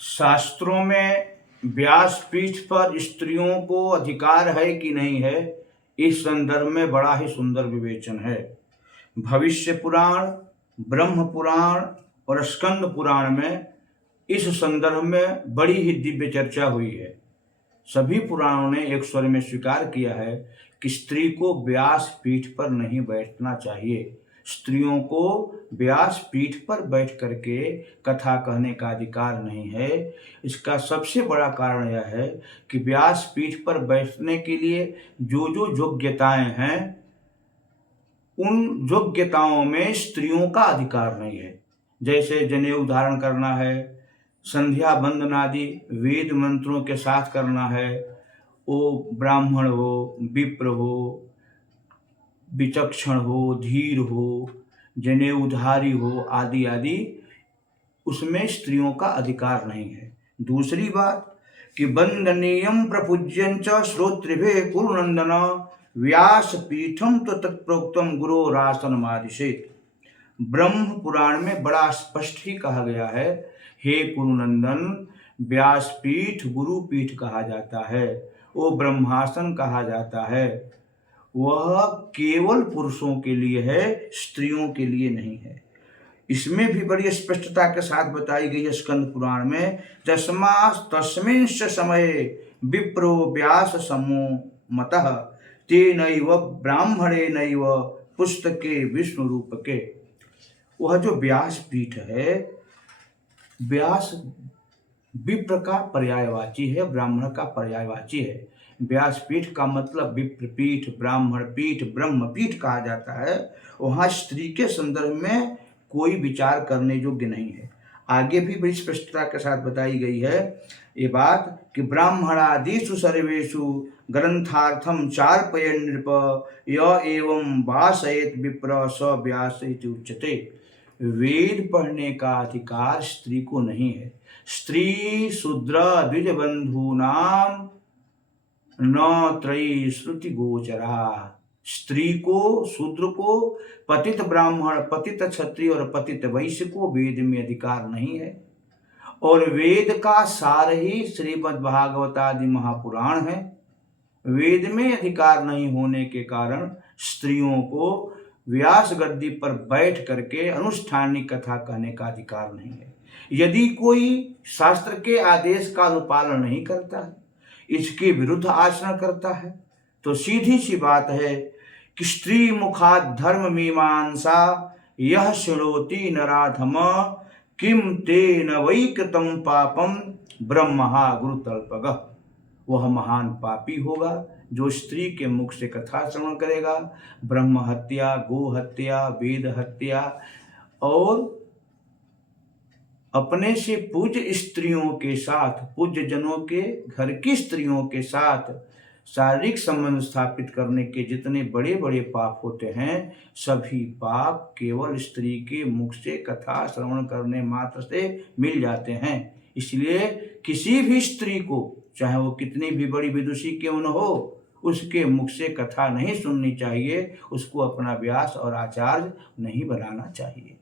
शास्त्रों में व्यासपीठ पर स्त्रियों को अधिकार है कि नहीं है, इस संदर्भ में बड़ा ही सुंदर विवेचन है। भविष्य पुराण, ब्रह्म पुराण और स्कंद पुराण में इस संदर्भ में बड़ी ही दिव्य चर्चा हुई है। सभी पुराणों ने एक स्वर में स्वीकार किया है कि स्त्री को व्यासपीठ पर नहीं बैठना चाहिए। स्त्रियों को व्यासपीठ पर बैठ करके कथा कहने का अधिकार नहीं है। इसका सबसे बड़ा कारण यह है कि व्यासपीठ पर बैठने के लिए जो जो योग्यताएं हैं, उन योग्यताओं में स्त्रियों का अधिकार नहीं है। जैसे जनेऊ धारण करना है, संध्या बंदन आदि वेद मंत्रों के साथ करना है, वो ब्राह्मण हो, विप्र हो, विचक्षण हो, धीर हो, जनेऊधारी हो, आदि आदि, उसमें स्त्रियों का अधिकार नहीं है। दूसरी बात कि वंदनीयम प्रपूज्यं च श्रोतृभे कुरुनंदन व्यासपीठम तो तत्प्रोक्तम गुरोरासनमादिशेत। ब्रह्म पुराण में बड़ा स्पष्ट ही कहा गया है, हे कुरुनंदन, व्यासपीठ गुरुपीठ कहा जाता है, वो ब्रह्मासन कहा जाता है। वह केवल पुरुषों के लिए है, स्त्रियों के लिए नहीं है। इसमें भी बड़ी स्पष्टता के साथ बताई गई है स्कंद पुराण में, तस्मिंश्च समये विप्रो व्यास समो मतः तेनैव ब्राह्मणेनैव पुस्तके विष्णु रूपके। वह जो व्यासपीठ है, व्यास विप्र का पर्यायवाची है, ब्राह्मण का पर्यायवाची है। व्यासपीठ का मतलब विप्रपीठ, ब्राह्मण पीठ, ब्रह्मपीठ कहा जाता है। वहाँ स्त्री के संदर्भ में कोई विचार करने योग्य नहीं है। आगे भी बड़ी स्पष्टता के साथ बताई गई है ये बात कि ब्राह्मणादिषु सर्वेषु ग्रंथार्थम चार्पयन् नृप य एवं वासयेत विप्र स व्यास इति उच्यते। वेद पढ़ने का अधिकार स्त्री को नहीं है। स्त्री शूद्र द्विज बंधूनाम न त्रयी श्रुति गोचरा। स्त्री को, शूद्र को, पतित ब्राह्मण, पतित क्षत्रिय और पतित वैश्य को वेद में अधिकार नहीं है। और वेद का सार ही श्रीमद् भागवत आदि महापुराण है। वेद में अधिकार नहीं होने के कारण स्त्रियों को व्यास गद्दी पर बैठ करके अनुष्ठानिक कथा कहने का अधिकार नहीं है। यदि कोई शास्त्र के आदेश का अनुपालन नहीं करता है, इसके विरुद्ध आचरण करता है, तो सीधी सी बात है कि स्त्री मुखात धर्म मीमांसा यह शृणोति नराधम किम तेन वै कृतं पापम ब्रह्महा गुरुतल्पगः। वह महान पापी होगा जो स्त्री के मुख से कथा श्रवण करेगा। ब्रह्म हत्या, गो हत्या, वेद हत्या और अपने से पूज्य स्त्रियों के साथ, पूज्य जनों के घर की स्त्रियों के साथ शारीरिक संबंध स्थापित करने के जितने बड़े बड़े पाप होते हैं, सभी पाप केवल स्त्री के मुख से कथा श्रवण करने मात्र से मिल जाते हैं। इसलिए किसी भी स्त्री को, चाहे वो कितनी भी बड़ी विदुषी क्यों न हो, उसके मुख से कथा नहीं सुननी चाहिए, उसको अपना व्यास और आचार्य नहीं बनाना चाहिए।